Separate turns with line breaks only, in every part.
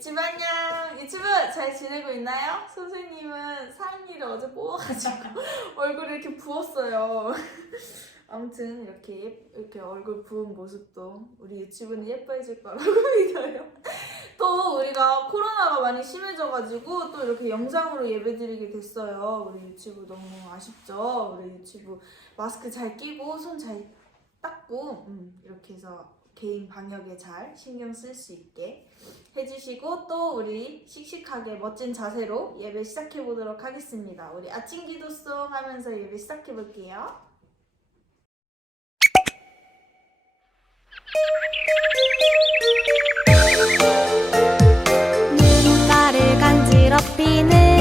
유튜브 안녕! 유튜브 잘 지내고 있나요? 선생님은 사랑니를 어제 뽑아가지고 얼굴이 이렇게 부었어요. 아무튼 이렇게 예- 이렇게 얼굴 부은 모습도 우리 유튜브는 예뻐해줄 거라고 믿어요. 또 우리가 코로나가 많이 심해져가지고 또 이렇게 영상으로 예배드리게 됐어요. 우리 유튜브 너무 아쉽죠? 우리 유튜브 마스크 잘 끼고 손 잘 닦고 음, 이렇게 해서 개인 방역에 잘 신경 쓸 수 있게 해주시고 또 우리 씩씩하게 멋진 자세로 예배 시작해 보도록 하겠습니다. 우리 아침 기도송 하면서 예배 시작해 볼게요.
누군가를 간지럽히는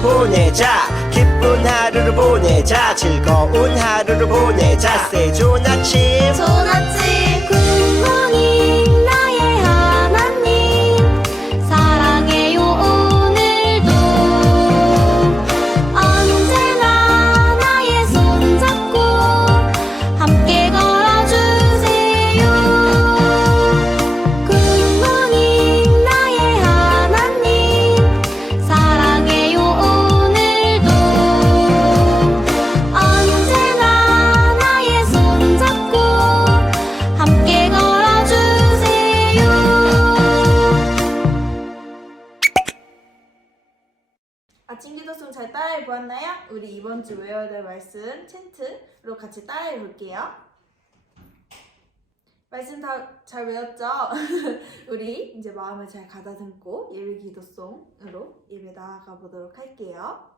하루를 보내자. 기쁜 하루를 보내자. 즐거운 하루를 보내자. 새 좋은 아침.
좋은 아침
말씀 챈트로 같이 따라해 볼게요. 말씀 다 잘 외웠죠? 우리 이제 마음을 잘 가다듬고 예배 기도송으로 예배 나아가 보도록 할게요.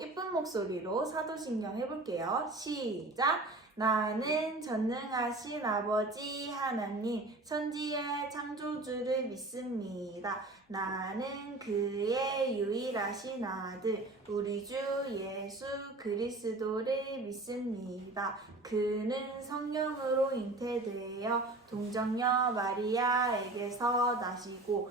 예쁜 목소리로 사도신경 해볼게요. 시작! 나는 전능하신 아버지 하나님 천지의 창조주를 믿습니다. 나는 그의 유일하신 아들 우리 주 예수 그리스도를 믿습니다. 그는 성령으로 잉태되어 동정녀 마리아에게서 나시고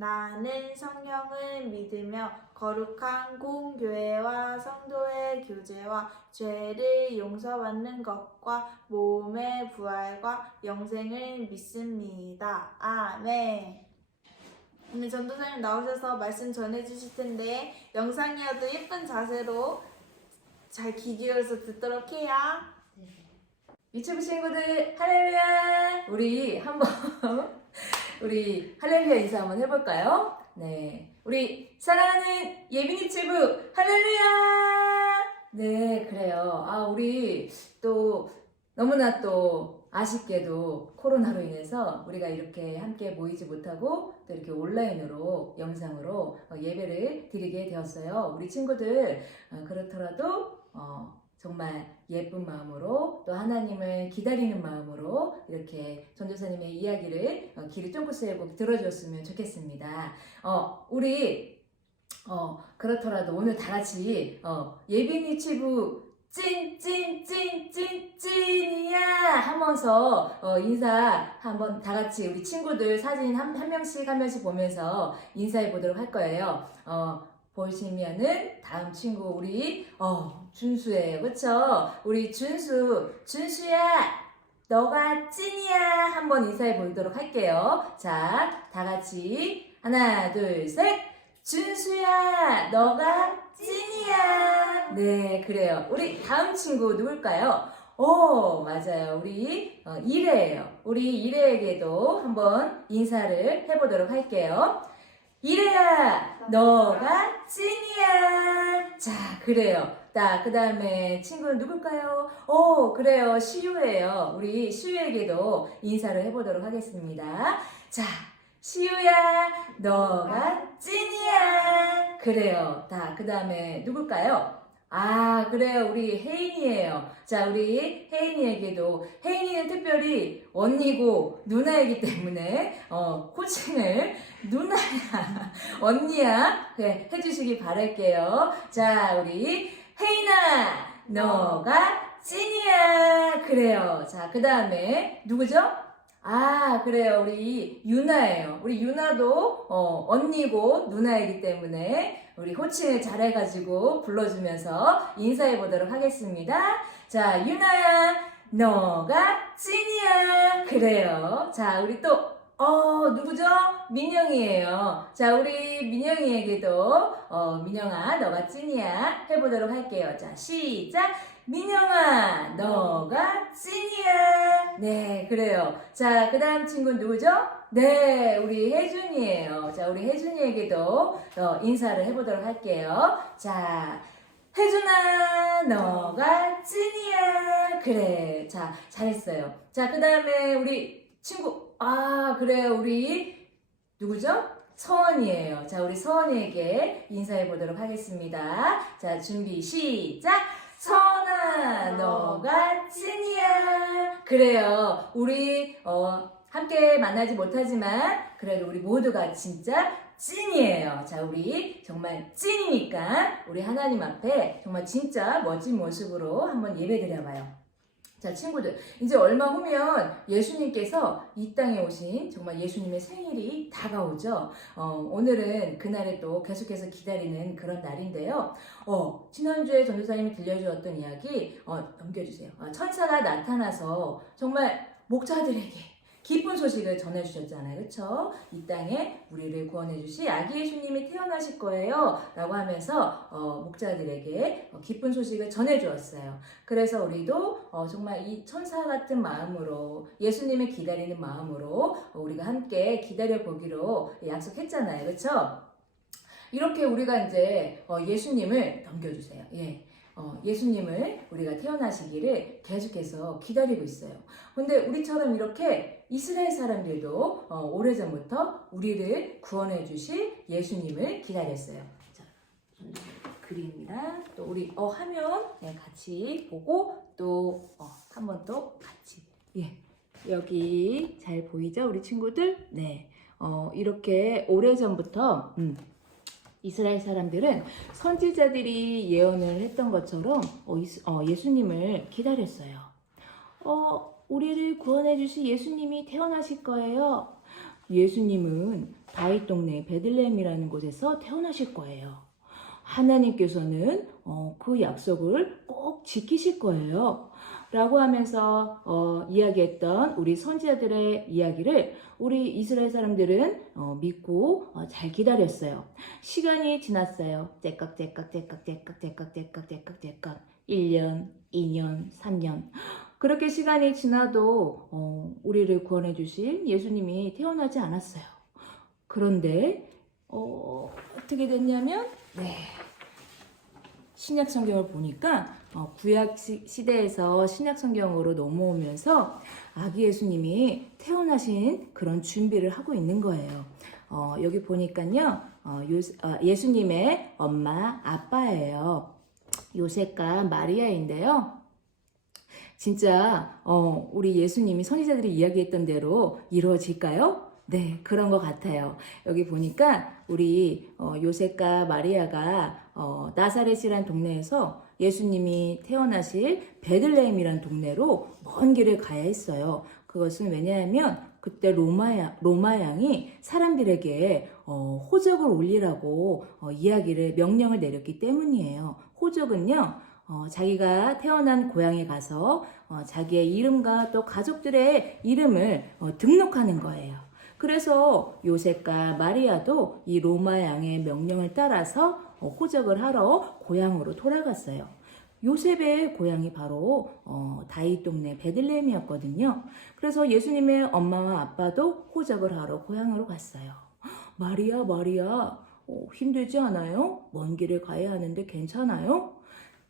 나는 성령을 믿으며 거룩한 공교회와 성도의 교제와 죄를 용서받는 것과 몸의 부활과 영생을 믿습니다. 아멘. 오늘 전도사님 나오셔서 말씀 전해주실 텐데 영상이어도 예쁜 자세로 잘 귀 기울여서 듣도록 해요.
유튜브 친구들 할렐루야 우리 한번 우리 할렐루야 인사 한번 해볼까요? 네. 우리 사랑하는 예빈 유튜브 할렐루야! 네 그래요. 아 우리 또 너무나 또 아쉽게도 코로나로 인해서 우리가 이렇게 함께 모이지 못하고 또 이렇게 온라인으로 영상으로 어, 예배를 드리게 되었어요. 우리 친구들 어, 그렇더라도 어, 정말 예쁜 마음으로 또 하나님을 기다리는 마음으로 이렇게 전도사님의 이야기를 어, 귀를 쫑긋 세우고 들어줬으면 좋겠습니다. 어, 우리 어, 그렇더라도 오늘 다 같이 어, 예빈이 치부 찐찐찐찐 찐이야 하면서 어, 인사 한번 다 같이 우리 친구들 사진 한, 한 명씩 한 명씩 보면서 인사해 보도록 할 거예요. 어, 보시면은 다음 친구 우리 어 준수예요 그쵸? 우리 준수 준수야! 너가 찐이야! 한번 인사해 보도록 할게요. 자 다 같이. 하나 둘 셋! 준수야! 너가 찐이야! 네 그래요. 우리 다음 친구 누굴까요? 오 맞아요. 우리 어, 이래예요. 우리 이래에게도 한번 인사를 해보도록 할게요. 이래야 너가 찐이야. 자, 그래요. 자, 그 다음에 친구는 누굴까요? 오, 그래요. 시우예요. 우리 시우에게도 인사를 해보도록 하겠습니다. 자, 시우야, 너가 찐이야. 그래요. 자, 그 다음에 누굴까요? 아, 그래요. 우리 혜인이에요. 자, 우리 혜인이에게도, 혜인이는 특별히 언니고 누나이기 때문에, 어, 코칭을 누나야, 언니야, 네, 해주시기 바랄게요. 자, 우리 혜인아, 너가 찐이야. 그래요. 자, 그 다음에 누구죠? 아, 그래요. 우리 유나예요. 우리 유나도 어, 언니고 누나이기 때문에 우리 호칭을 잘해가지고 불러주면서 인사해 보도록 하겠습니다. 자, 유나야, 너가 찐이야. 그래요. 자, 우리 또, 어, 누구죠? 민영이에요. 자, 우리 민영이에게도, 어, 민영아, 너가 찐이야. 해보도록 할게요. 자, 시작. 민영아, 너가 찐이야. 네, 그래요. 자, 그 다음 친구는 누구죠? 네, 우리 혜준이에요. 자, 우리 혜준이에게도 어, 인사를 해보도록 할게요. 자, 혜준아, 너가 찐이야. 그래. 자, 잘했어요. 자, 그 다음에 우리 친구, 아, 그래요. 우리, 누구죠? 서원이에요. 자, 우리 서원이에게 인사해 보도록 하겠습니다. 자, 준비, 시작! 서원아, 너가 찐이야. 그래요. 우리, 어, 함께 만나지 못하지만, 그래도 우리 모두가 진짜 찐이에요. 자, 우리 정말 찐이니까, 우리 하나님 앞에 정말 진짜 멋진 모습으로 한번 예배 드려봐요. 자, 친구들. 이제 얼마 후면 예수님께서 이 땅에 오신 정말 예수님의 생일이 다가오죠. 어, 오늘은 그날에 또 계속해서 기다리는 그런 날인데요. 어, 지난주에 전도사님이 들려주었던 이야기, 어, 넘겨주세요. 어, 천사가 나타나서 정말 목자들에게 기쁜 소식을 전해주셨잖아요. 그쵸? 이 땅에 우리를 구원해주시 아기 예수님이 태어나실 거예요. 라고 하면서 어, 목자들에게 어, 기쁜 소식을 전해주었어요. 그래서 우리도 어, 정말 이 천사 같은 마음으로 예수님을 기다리는 마음으로 어, 우리가 함께 기다려 보기로 약속했잖아요. 그쵸? 이렇게 우리가 이제 어, 예수님을 넘겨주세요. 예. 어, 예수님을 우리가 태어나시기를 계속해서 기다리고 있어요. 근데 우리처럼 이렇게 이스라엘 사람들도 어, 오래전부터 우리를 구원해 주실 예수님을 기다렸어요. 자, 그림이랑 또 우리 어, 화면 네, 같이 보고 또한번 또 같이 예. 여기 잘 보이죠? 우리 친구들? 네. 어, 이렇게 오래전부터 음, 이스라엘 사람들은 선지자들이 예언을 했던 것처럼 어, 어, 예수님을 기다렸어요. 어, 우리를 구원해 주실 예수님이 태어나실 거예요. 예수님은 다윗 동네 베들레헴이라는 곳에서 태어나실 거예요. 하나님께서는 어, 그 약속을 꼭 지키실 거예요. 라고 하면서 어, 이야기했던 우리 선지자들의 이야기를 우리 이스라엘 사람들은 어, 믿고 어, 잘 기다렸어요. 시간이 지났어요. 째깍 째깍 째깍 째깍 째깍 째깍 째깍 째깍 1년, 2년, 3년 그렇게 시간이 지나도 어, 우리를 구원해 주신 예수님이 태어나지 않았어요. 그런데 어, 어떻게 됐냐면 네. 신약 성경을 보니까 어, 구약 시, 시대에서 신약 성경으로 넘어오면서 아기 예수님이 태어나신 그런 준비를 하고 있는 거예요. 어, 여기 보니까요, 어, 요, 어, 예수님의 엄마, 아빠예요. 요셉과 마리아인데요. 진짜 어, 우리 예수님이 선지자들이 이야기했던 대로 이루어질까요? 네, 그런 것 같아요. 여기 보니까 우리 어, 요셉과 마리아가 어, 나사렛이란 동네에서 예수님이 태어나실 베들레헴이란 동네로 먼 길을 가야 했어요. 그것은 왜냐하면 그때 로마야, 로마양이 사람들에게 어, 호적을 올리라고 어, 이야기를 명령을 내렸기 때문이에요. 호적은요, 어, 자기가 태어난 고향에 가서 어, 자기의 이름과 또 가족들의 이름을 어, 등록하는 거예요. 그래서 요셉과 마리아도 이 로마 양의 명령을 따라서 어, 호적을 하러 고향으로 돌아갔어요. 요셉의 고향이 바로 어, 다윗 동네 베들레헴이었거든요. 그래서 예수님의 엄마와 아빠도 호적을 하러 고향으로 갔어요. 마리아, 마리아, 어, 힘들지 않아요? 먼 길을 가야 하는데 괜찮아요?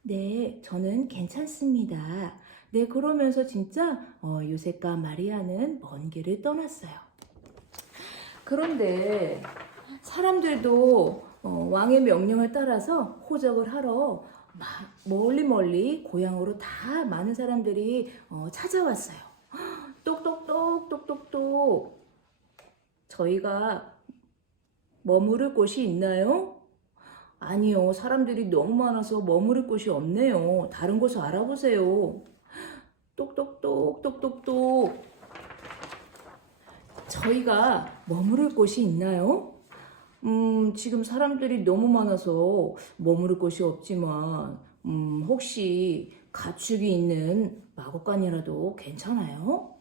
네, 저는 괜찮습니다. 네, 그러면서 진짜 어, 요셉과 마리아는 먼 길을 떠났어요. 그런데 사람들도 어, 왕의 명령을 따라서 호적을 하러 막 멀리 멀리 고향으로 다 많은 사람들이 어, 찾아왔어요. 똑똑똑 똑똑똑 저희가 머무를 곳이 있나요? 아니요. 사람들이 너무 많아서 머무를 곳이 없네요. 다른 곳을 알아보세요. 똑똑똑 똑똑똑 저희가 머무를 곳이 있나요? 음, 지금 사람들이 너무 많아서 머무를 곳이 없지만, 음, 혹시 가축이 있는 마곡간이라도 괜찮아요?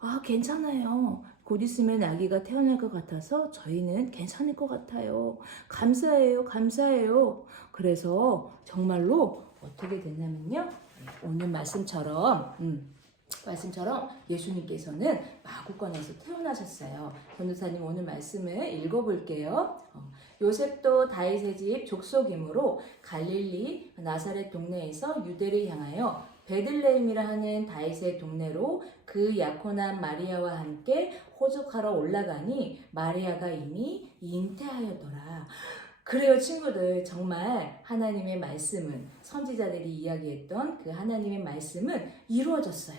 아, 괜찮아요. 곧 있으면 아기가 태어날 것 같아서 저희는 괜찮을 것 같아요. 감사해요, 감사해요. 그래서 정말로 어떻게 됐냐면요. 오늘 말씀처럼, 음, 말씀처럼 예수님께서는 마구간에서 태어나셨어요. 전도사님 오늘 말씀을 읽어볼게요. 어, 요셉도 다윗의 집 족속이므로 갈릴리 나사렛 동네에서 유대를 향하여 베들레헴이라 하는 다윗의 동네로 그 약혼한 마리아와 함께 호적하러 올라가니 마리아가 이미 잉태하였더라. 그래요, 친구들. 정말 하나님의 말씀은 선지자들이 이야기했던 그 하나님의 말씀은 이루어졌어요.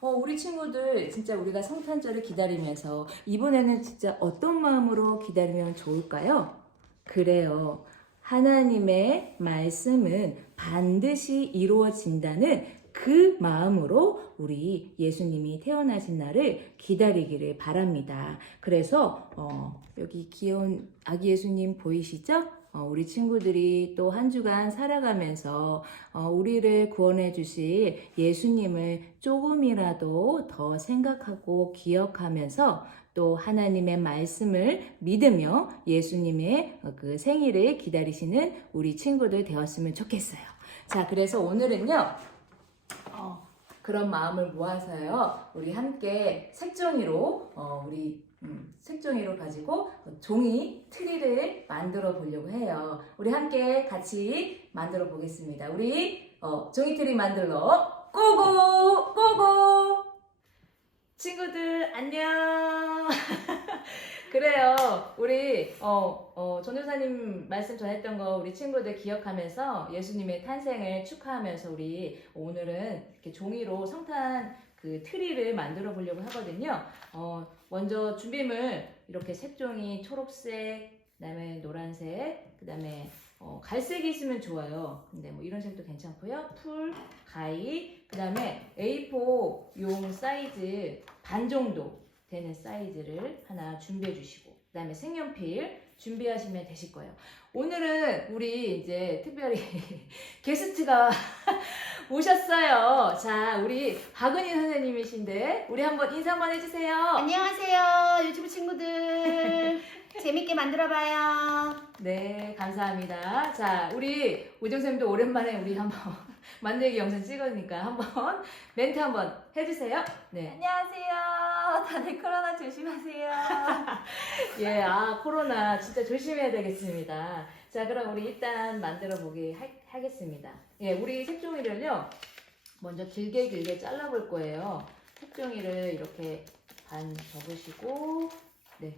어, 우리 친구들 진짜 우리가 성탄절을 기다리면서 이번에는 진짜 어떤 마음으로 기다리면 좋을까요? 그래요. 하나님의 말씀은 반드시 이루어진다는 그 마음으로 우리 예수님이 태어나신 날을 기다리기를 바랍니다. 그래서 어, 여기 귀여운 아기 예수님 보이시죠? 어, 어, 우리 친구들이 또 한 주간 살아가면서 어, 우리를 구원해 주실 예수님을 조금이라도 더 생각하고 기억하면서 또 하나님의 말씀을 믿으며 예수님의 어, 그 생일을 기다리시는 우리 친구들 되었으면 좋겠어요. 자, 그래서 오늘은요, 어, 그런 마음을 모아서요, 우리 함께 색종이로, 어, 우리 음, 색종이로 가지고 종이 트리를 만들어 보려고 해요. 우리 함께 같이 만들어 보겠습니다. 우리 어, 종이 트리 만들러 고고 고고 친구들 안녕. 그래요. 우리 어, 어, 전도사님 말씀 전했던 거 우리 친구들 기억하면서 예수님의 탄생을 축하하면서 우리 오늘은 이렇게 종이로 성탄 그 트리를 만들어 보려고 하거든요. 어, 먼저 준비물 이렇게 색종이 초록색, 그다음에 노란색, 그다음에 어, 갈색이 있으면 좋아요. 근데 뭐 이런 색도 괜찮고요. 풀, 가위, 그다음에 A4 용 사이즈 반 정도 되는 사이즈를 하나 준비해 주시고, 그다음에 색연필 준비하시면 되실 거예요. 오늘은 우리 이제 특별히 게스트가 오셨어요. 자, 우리 박은희 선생님이신데 우리 한번 인사 한번 해주세요.
안녕하세요 유튜브 친구들 재밌게 만들어봐요
네, 감사합니다. 자, 우리 우정 쌤도 오랜만에 우리 한번 만들기 영상 찍으니까 한번 멘트 한번 해주세요. 네.
안녕하세요. 다들 코로나 조심하세요.
예, 아, 코로나 진짜 조심해야 되겠습니다. 자, 그럼 우리 일단 만들어 보기 하 겠습니다. 예, 우리 색종이를요, 먼저 길게 길게 잘라볼 거예요. 색종이를 이렇게 반 접으시고, 네.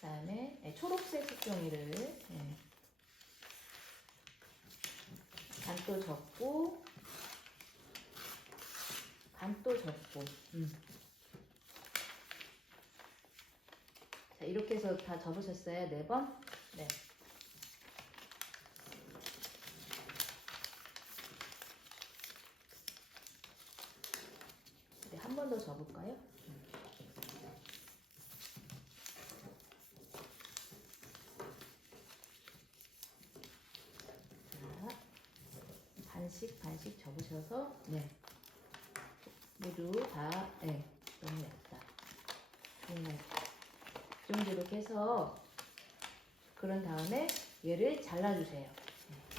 그 다음에 네, 초록색 색종이를 네. 반또 접고, 반또 접고, 음. 자, 이렇게 해서 다 접으셨어요? 네 번? 네. 네, 한 번 더 접을까요? 자, 반씩 반씩 접으셔서 네. 모두 다 네, 너무 얇다. 너무 얇다. 이 정도 이렇게 해서 그런 다음에 얘를 잘라주세요. 네.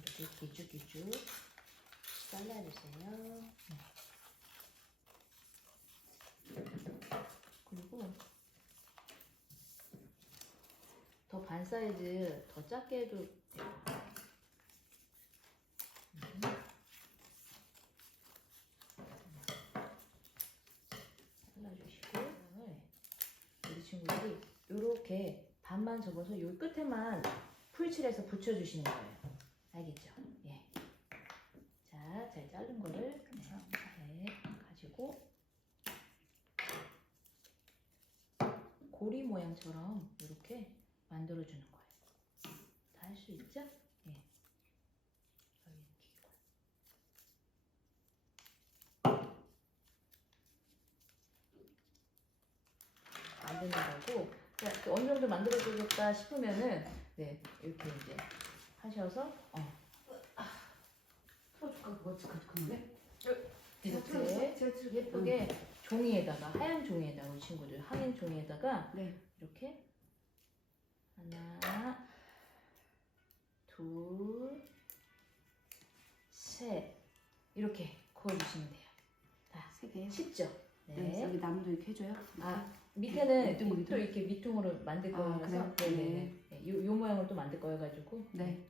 자, 기죽기죽 잘라주세요. 네. 그리고 더 반 사이즈 더 작게 해도 돼요. 음. 잘라주시고 우리 친구들이 이렇게 반만 접어서 요 끝에만 풀칠해서 붙여주시는 거예요. 알겠죠? 예. 자, 잘 자른 거를 네, 가지고 고리 모양처럼 이렇게 만들어 주는 거예요. 다 할 수 있죠? 예. 여기 이렇게 만드는 거고. 자, 그 어느 정도 만들어 주겠다 싶으면은 네 이렇게 이제 하셔서 어.
풀어줄까? 그거 그건데
이렇게 예쁘게 종이에다가 하얀 종이에다가 우리 친구들 하얀 종이에다가
네.
이렇게 하나 둘 셋 이렇게 그어주시면 돼요.
세 개요
쉽죠?
네. 여기 나무도 이렇게 해줘요
아 밑에는
밑둥,
또
밑둥?
이렇게 밑둥으로 만들
아,
거라서
그래요?
네 네네.
네.
네. 네, 요, 요 모양을 또 만들 거여가지고.
네.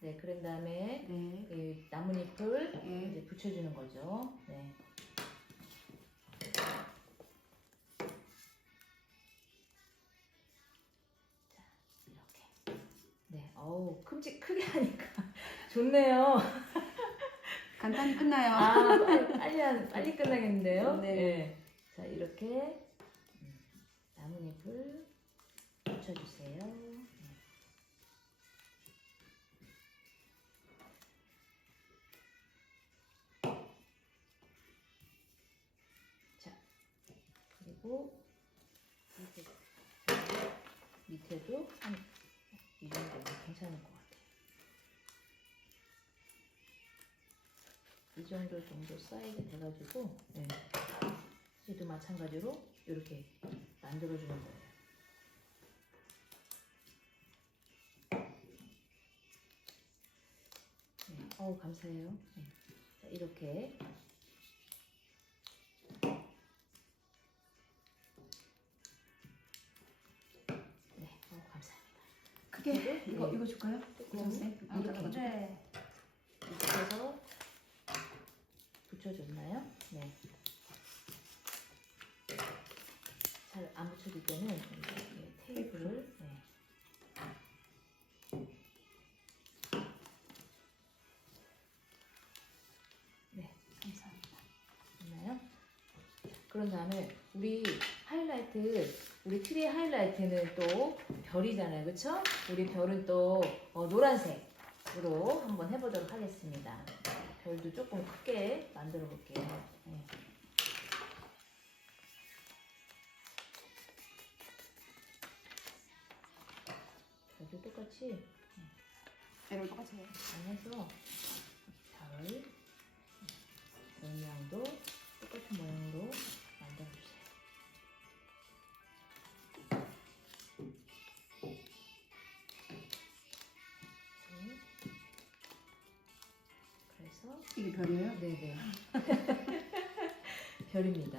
네, 그런 다음에
네.
이 나뭇잎을
네.
이제 붙여주는 거죠. 네. 큼직 크게 하니까 좋네요.
간단히 끝나요.
아, 빨리, 빨리, 한- 빨리 끝나겠는데요?
네.
자, 이렇게 음, 나뭇잎을 붙여주세요. 네. 자, 그리고 밑에, 밑에도 한 이 정도면 괜찮을 것 같아요. 이 정도 정도 사이즈 돼가지고 네. 얘도 마찬가지로 이렇게 만들어주는 거예요. 네. 어우 감사해요. 네. 자 이렇게
이거
네.
이거 줄까요? 선생. 아,
이렇게.
네.
이렇게 해서 붙여줬나요? 네. 잘 안 붙여질 때는 테이프를 하이라이트는 또 별이잖아요, 그렇죠? 우리 별은 또 어, 노란색으로 한번 해보도록 하겠습니다. 별도 조금 크게 만들어 볼게요. 네. 별도 똑같이
이런 똑같이 해요.
안에서 별, 별 모양도 똑같은 모양으로
별이에요?
네네 별입니다.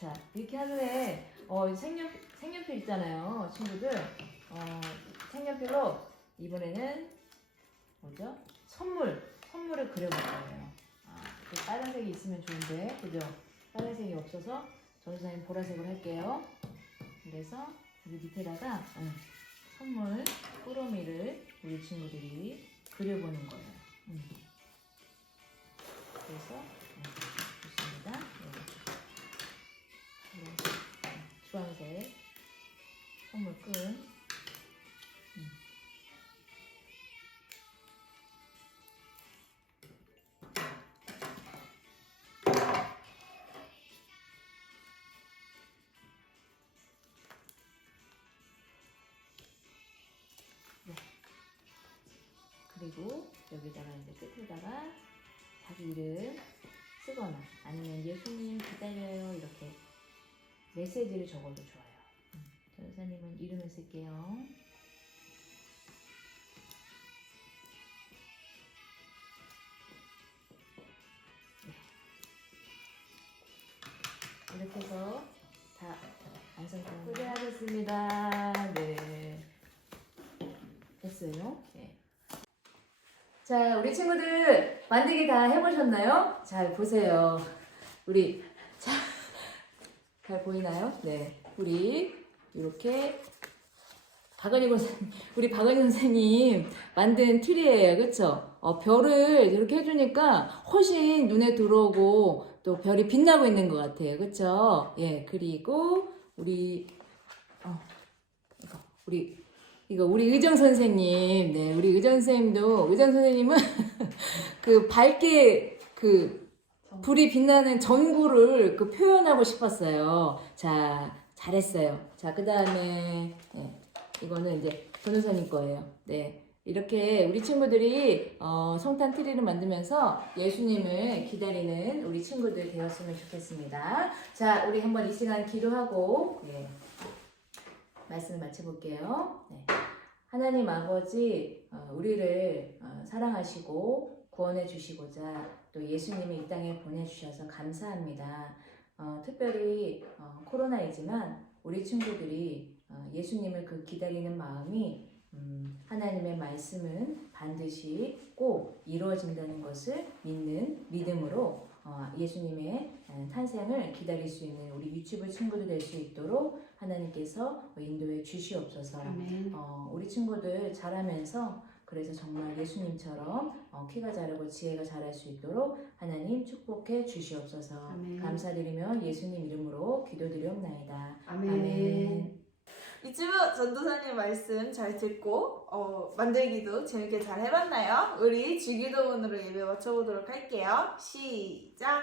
자 이렇게 하루에 어, 색연 색연필 있잖아요, 친구들. 어, 색연필로 이번에는 뭐죠? 선물 선물을 그려볼 거예요. 아, 그 빨간색이 있으면 좋은데 그죠? 빨간색이 없어서 전사님 보라색으로 할게요. 그래서 여기 밑에다가 음, 선물 꾸러미를 우리 친구들이 그려보는 거예요. 음. 그래서 음, 좋습니다. 네. 주황색 선물 끈. 음. 그리고 여기다가 이제 끝에다가 자기 이름 쓰거나 아니면 예수님 기다려요 이렇게 메시지를 적어도 좋아요. 음, 전사님은 이름을 쓸게요. 네. 이렇게 해서 다 완성됩니다. 고생하셨습니다. 네. 됐어요. 네. 자, 우리 친구들 만들기 다 해보셨나요? 잘 보세요. 우리 자, 잘 보이나요? 네, 우리 이렇게 박은희 선생님, 우리 박은희 선생님 만든 트리예요, 그렇죠? 어, 별을 이렇게 해주니까 훨씬 눈에 들어오고 또 별이 빛나고 있는 것 같아요, 그렇죠? 예, 그리고 우리 어, 우리 이거 우리 의정 선생님, 네, 우리 의정 선생님도 의정 선생님은 그 밝게 그 불이 빛나는 전구를 그 표현하고 싶었어요. 자, 잘했어요. 자, 그 다음에 네, 이거는 이제 변호사님 거예요. 네. 이렇게 우리 친구들이 어, 성탄 트리를 만들면서 예수님을 기다리는 우리 친구들 되었으면 좋겠습니다. 자, 우리 한번 이 시간 기도하고 네, 말씀을 마쳐볼게요. 네. 하나님 아버지, 어, 우리를 어, 사랑하시고 구원해 주시고자 또 예수님이 이 땅에 보내주셔서 감사합니다. 어, 특별히 어, 코로나이지만 우리 친구들이 어, 예수님을 그 기다리는 마음이 음, 하나님의 말씀은 반드시 꼭 이루어진다는 것을 믿는 믿음으로 어, 예수님의 어, 탄생을 기다릴 수 있는 우리 유치부 친구들 될 수 있도록 하나님께서 인도해 주시옵소서.
아멘.
어, 우리 친구들 자라면서 그래서 정말 예수님처럼 어, 키가 자라고 지혜가 자랄 수 있도록 하나님 축복해 주시옵소서.
아멘.
감사드리며 예수님 이름으로 기도드리옵나이다.
아멘.
아멘.
유튜브 전도사님 말씀 잘 듣고 어, 만들기도 재밌게 잘 해봤나요? 우리 주기도문으로 예배 맞춰보도록 할게요. 시작!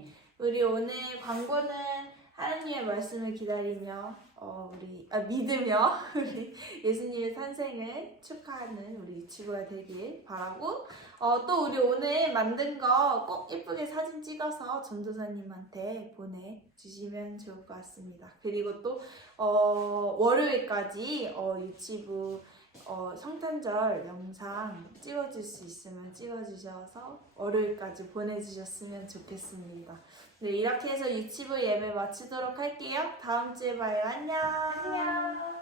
우리 오늘 광고는 하나님의 말씀을 기다리며 어, 우리 아, 믿으며 우리 예수님의 탄생을 축하하는 우리 유치부가 되길 바라고 어, 또 우리 오늘 만든 거 꼭 예쁘게 사진 찍어서 전도사님한테 보내주시면 좋을 것 같습니다. 그리고 또 어, 월요일까지 어, 유치부 어, 성탄절 영상 찍어줄 수 있으면 찍어주셔서 월요일까지 보내주셨으면 좋겠습니다. 네, 이렇게 해서 유치부 예배 마치도록 할게요. 다음 주에 봐요. 안녕.
안녕.